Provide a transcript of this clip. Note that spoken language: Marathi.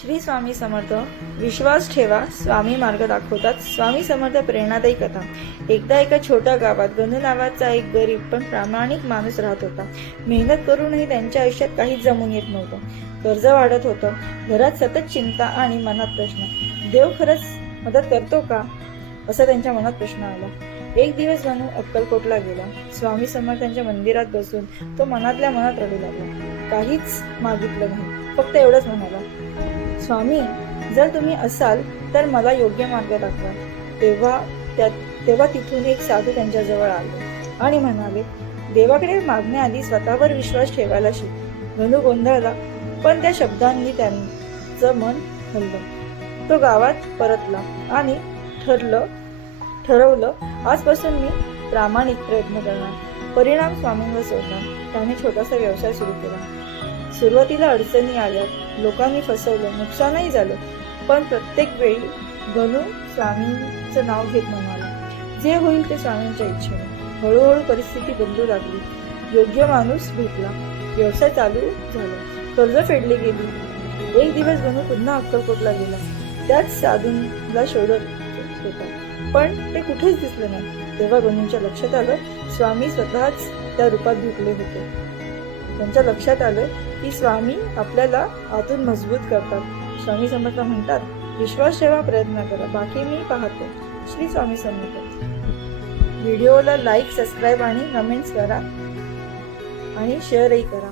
श्री स्वामी समर्थ. विश्वास ठेवा, स्वामी मार्ग दाखवतात. स्वामी समर्थ प्रेरणादायी कथा. एकदा एका छोट्या गावात गणू नावाचा एक गरीब पण प्रामाणिक माणूस राहत होता. मेहनत करूनही त्यांच्या आयुष्यात काहीच जमून येत नव्हतं. कर्ज वाढत होतं. घरात सतत चिंता आणि मनात प्रश्न. देव खरंच मदत करतो का, असा त्यांच्या मनात प्रश्न आला. एक दिवस गणू अक्कलकोटला गेला. स्वामी समर्थांच्या मंदिरात बसून तो मनातल्या मनात रडू लागला. काहीच मागितलं नाही, फक्त एवढंच म्हणाला, स्वामी, जर तुम्ही असाल तर मला योग्य मार्ग दाखवा. तेव्हा तिथून एक साधू त्यांच्याजवळ आले आणि म्हणाले, देवाकडे मागण्याआधी स्वतःवर विश्वास ठेवायला शिक. गणू गोंधळला, पण त्या शब्दांनी त्यांचं मन हललं. तो गावात परतला आणि ठरवलं, आजपासून मी प्रामाणिक प्रयत्न करणार. परिणाम स्वामींवर सोडला. त्याने छोटासा व्यवसाय सुरू केला. सुरुवातीला अडचणी आल्या, लोकांनी फसवलं, नुकसानही झालं, पण प्रत्येक वेळी गणू स्वामींचं नाव घेत म्हणाला, जे होईल ते स्वामींच्या इच्छेने. हळूहळू परिस्थिती बदलू लागली. योग्य माणूस भेटला, व्यवसाय चालू झाला, कर्ज फेडली गेली. एक दिवस गणू पुन्हा अक्कलकोटला गेला. त्याच साधूंना शोधत होता, पण ते कुठेच दिसले नाही. तेव्हा गणूंच्या लक्षात आलं, स्वामी स्वतःच त्या रूपात भेटले होते. त्यांच्या लक्षात आलं की स्वामी आपल्याला आतून मजबूत करतात. स्वामी समर्थ म्हणतात, विश्वास ठेवा, प्रयत्न करा, बाकी मी पाहतो. श्री स्वामी समर्थ. व्हिडिओला लाईक, सबस्क्राईब आणि कमेंट्स करा आणि शेअरही करा.